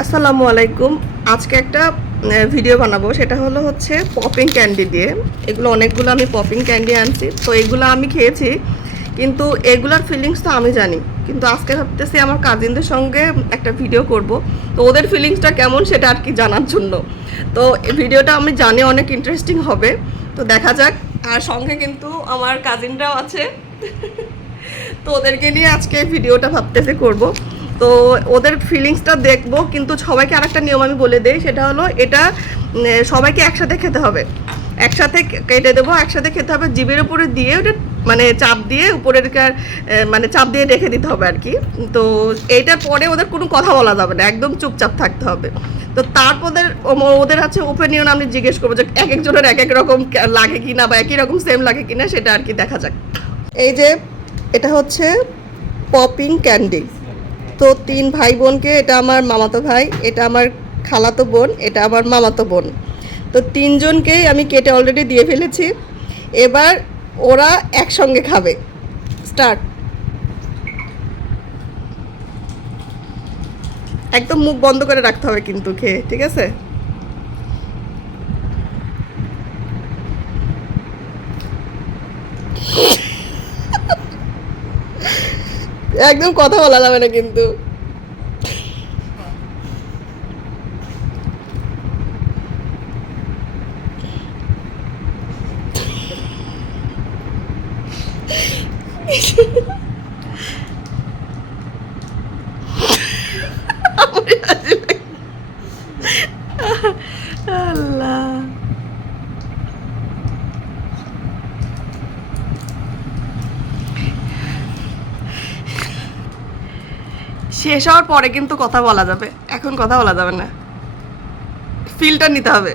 আসসালামু আলাইকুম। আজকে একটা ভিডিও বানাবো, সেটা হচ্ছে পপিং ক্যান্ডি দিয়ে। এগুলো অনেকগুলো আমি পপিং ক্যান্ডি আনছি, তো এগুলো আমি খেয়েছি, কিন্তু এগুলার ফিলিংস তো আমি জানি। কিন্তু আজকে ভাবতেছি আমার কাজিনদের সঙ্গে একটা ভিডিও করব, তো ওদের ফিলিংসটা কেমন সেটা আর কি জানার জন্য। তো এই ভিডিওটা আমি জানি অনেক ইন্টারেস্টিং হবে, তো দেখা যাক। আর সঙ্গে কিন্তু আমার কাজিনরাও আছে, তো ওদেরকে নিয়ে আজকে ভিডিওটা ভাবতেছি করব। তো ওদের ফিলিংসটা দেখবো, কিন্তু সবাইকে আরেকটা নিয়ম আমি বলে দিই, সেটা হলো এটা সবাইকে একসাথে খেতে হবে। একসাথে কেটে দেবো, একসাথে খেতে হবে, জিভের উপরে দিয়ে ওটা মানে চাপ দিয়ে উপরের মানে চাপ দিয়ে রেখে দিতে হবে আর কি। তো এইটার পরে ওদের কোনো কথা বলা যাবে না, একদম চুপচাপ থাকতে হবে। তো তারপর ওদের আছে ওপিনিয়ন আমি জিজ্ঞেস করবো যে এক একজনের এক এক রকম লাগে কিনা বা একই রকম সেম লাগে কিনা, সেটা আর কি দেখা যাক। এই যে এটা হচ্ছে পপিং ক্যান্ডি। তো 3 ভাই বোনকে, এটা আমার মামাতো ভাই, এটা আমার খালাতো বোন, এটা আমার মামাতো বোন। তো 3 জনকেই আমি কেটে অলরেডি দিয়ে ফেলেছি। এবার ওরা একসঙ্গে খাবে। স্টার্ট। একদম মুখ বন্ধ করে রাখতে হবে কিন্তু খেয়ে, ঠিক আছে? একদম কথা বলা যাবে না কিন্তু। আল্লাহ, শেষ হওয়ার পরে কিন্তু কথা বলা যাবে, এখন কথা বলা যাবে না, ফিলটা নিতে হবে।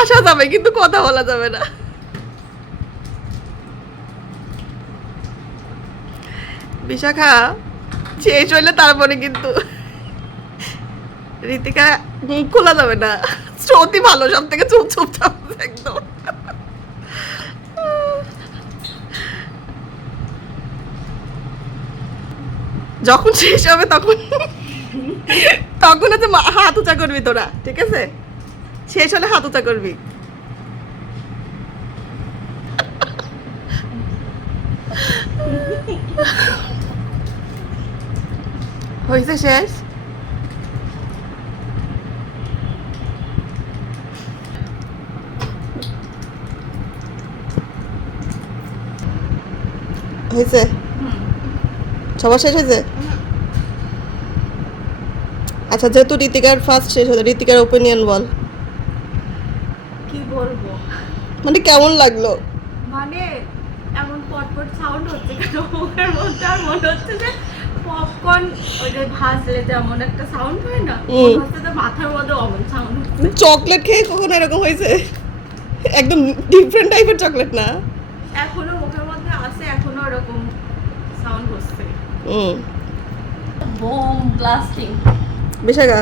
আসা যাবে কিন্তু কথা বলা যাবে না। বিশাখা শেষ হইলে তারপরে কিন্তু ঋতিকা মুখ খোলা যাবে না। শ্রুতি ভালো, সব থেকে চুপ চুপ চাপ একদম। যখন শেষ হবে তখন তখন হচ্ছে হাত উঁচা করবি তোরা, ঠিক আছে? শেষ হলে হাত উঁচা করবি। হয়েছে শেষ। হয়েছে, সবার শেষ হয়েছে। আচ্ছা, যেহেতু ঋতিকার ফার্স্ট শেষ হলো, ঋতিকার ওপিনিয়ন বল। কি বলবো, মানে কেমন লাগলো? মানে এমন পটপট সাউন্ড হচ্ছে কেন মুখের মধ্যে, আর মনে হচ্ছে যে পপকর্ন ওই যে ভাজলে যেমন একটা সাউন্ড হয় না, মনে হচ্ছে যে মাথার মধ্যে অমন সাউন্ড হচ্ছে। চকলেট খেয়ে কখনো এরকম হয়েছে? একদম ডিফারেন্ট টাইপের চকলেট না? এখনো মুখের মধ্যে আছে, এখনো এরকম সাউন্ড হচ্ছে। বোম ব্লাস্টিং বিশাখা,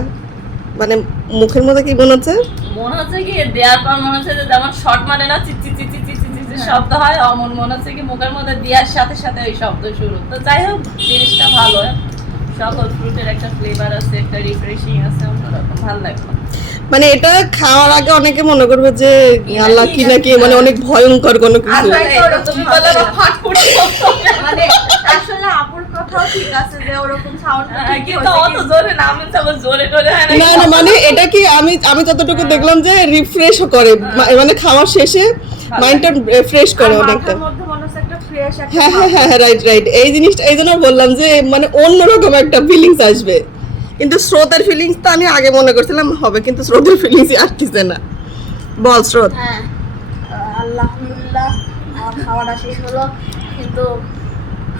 মানে মুখের মধ্যে কি মনে হচ্ছে? মনে হচ্ছে কি দেওয়ার পর মনে হচ্ছে যে যেমন শর্ট মারে না চিচি চিচি চিচি চিচি শব্দ হয়, অমন মনে হচ্ছে কি মুখের মধ্যে দেওয়ার সাথে সাথে ওই শব্দ শুরু। তো যাই হোক, জিনিসটা ভালো, সকল ফ্রুটের একটা ফ্লেভার আছে, একটা রিফ্রেশিং আছে, অন্যরকম ভালো লাগলো। মানে এটা খাওয়ার আগে অনেকে মনে করবে যে আল্লাহ কি নাকি, মানে অনেক ভয়ঙ্কর কোনো কিছু। তুমি বলে আবার ফাট করে মানে আসলে আপুর কথাও ঠিক আছে যে ওরকম সাউন্ড কিন্তু অত জোরে না, আমি তো আবার জোরে টোরে হয় না না, মানে এটা কি আমি যতটুকু দেখলাম যে রিফ্রেশ করে, মানে খাওয়ার শেষে মাইন্ডটা ফ্রেশ করে অনেকটা। মাথার মধ্যে মনে হচ্ছে একটা ফ্রেশ একটা হ্যাঁ হ্যাঁ হ্যাঁ, রাইট রাইট, এই জিনিসটা এই জন্য বললাম যে মানে অন্যরকম একটা ফিলিংস আসবে। কিন্তু স্রোতের ফিলিংস তো আমি আগে মনে করছিলাম হবে, কিন্তু স্রোতের ফিলিংসই আসতেছে না। বল স্রোত। হ্যাঁ, আলহামদুলিল্লাহ আমার খাওয়াটা শেষ হলো, কিন্তু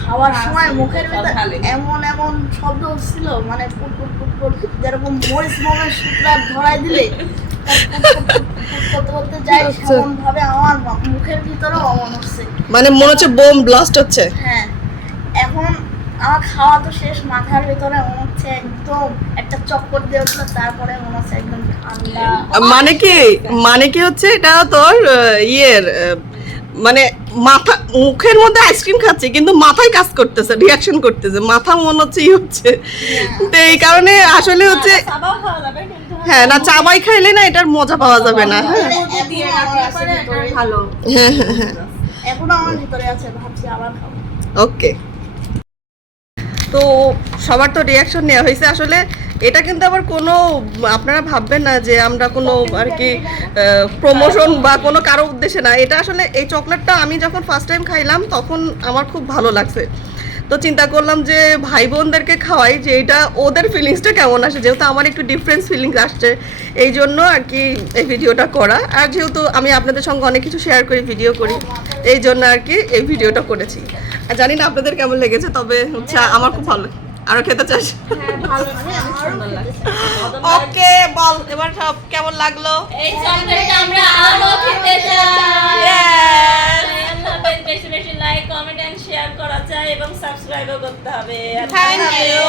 খাওয়ার সময় মুখের ভিতরে এমন এমন শব্দ হচ্ছিল, মানে পুট পুট পুট পুট, যেরকম মরিচ বোমের সূত্রা ধরাই দিলে করতে করতে যাই, সেমন ভাবে আমার মুখের ভিতরেও অমন হচ্ছে। মানে মনে হচ্ছে বোম ব্লাস্ট হচ্ছে। হ্যাঁ, এখন আমার খাওয়া তো শেষ, মাথার ভিতরে মনে হচ্ছে একদম একটা চক্কর দিয়ে উঠলো, তারপরে মনে হচ্ছে একদম ঠান্ডা। মানে কি হচ্ছে এটা তোর ইয়ের মানে মাথা মুখের মধ্যে আইসক্রিম খাচ্ছে কিন্তু মাথায় কাজ করতেছে, রিয়াকশন করতেছে, মাথা মনে হচ্ছে ই হচ্ছে। তো এই কারণে আসলে হচ্ছে সাবাও খাওয়া যাবে কিন্তু হ্যাঁ না, চাবাই খাইলে না এটার মজা পাওয়া যাবে না। হ্যাঁ দিয়ে রাখলে পরে এটা ভালো। এখনো আমার ভিতরে আছে, ভাবছি আবার খাবো। ওকে, তো সবার তো রিয়াকশন নেওয়া হয়েছে। আসলে এটা কিন্তু আবার কোনো আপনারা ভাববেন না যে আমরা কোনো আর কি প্রমোশন বা কোনো কারো উদ্দেশ্যে না। এটা আসলে এই চকলেটটা আমি যখন ফার্স্ট টাইম খাইলাম তখন আমার খুব ভালো লাগছে, তো চিন্তা করলাম যে ভাই বোনদেরকে খাওয়াই, যে এটা ওদের ফিলিংসটা কেমন আসে, যেহেতু আমার একটু ডিফারেন্স ফিলিংস আসছে এই জন্য আর কি এই ভিডিওটা করা। আর যেহেতু আমি আপনাদের সঙ্গে অনেক কিছু শেয়ার করি, ভিডিও করি, এই জন্য আর কি এই ভিডিওটা করেছি। আর জানি না আপনাদের কেমন লেগেছে, তবে হচ্ছে আমার খুব ভালো। আরো খেতে চাস? হ্যাঁ ভালো অনেক সুন্দর লাগছে। ওকে, বল এবার সব কেমন লাগলো? এই চকলেটটা আমরা আরো খেতে চাই। বেশি বেশি লাইক, কমেন্ট এন্ড শেয়ার করা চাই এবং সাবস্ক্রাইবও করতে হবে। Thank you.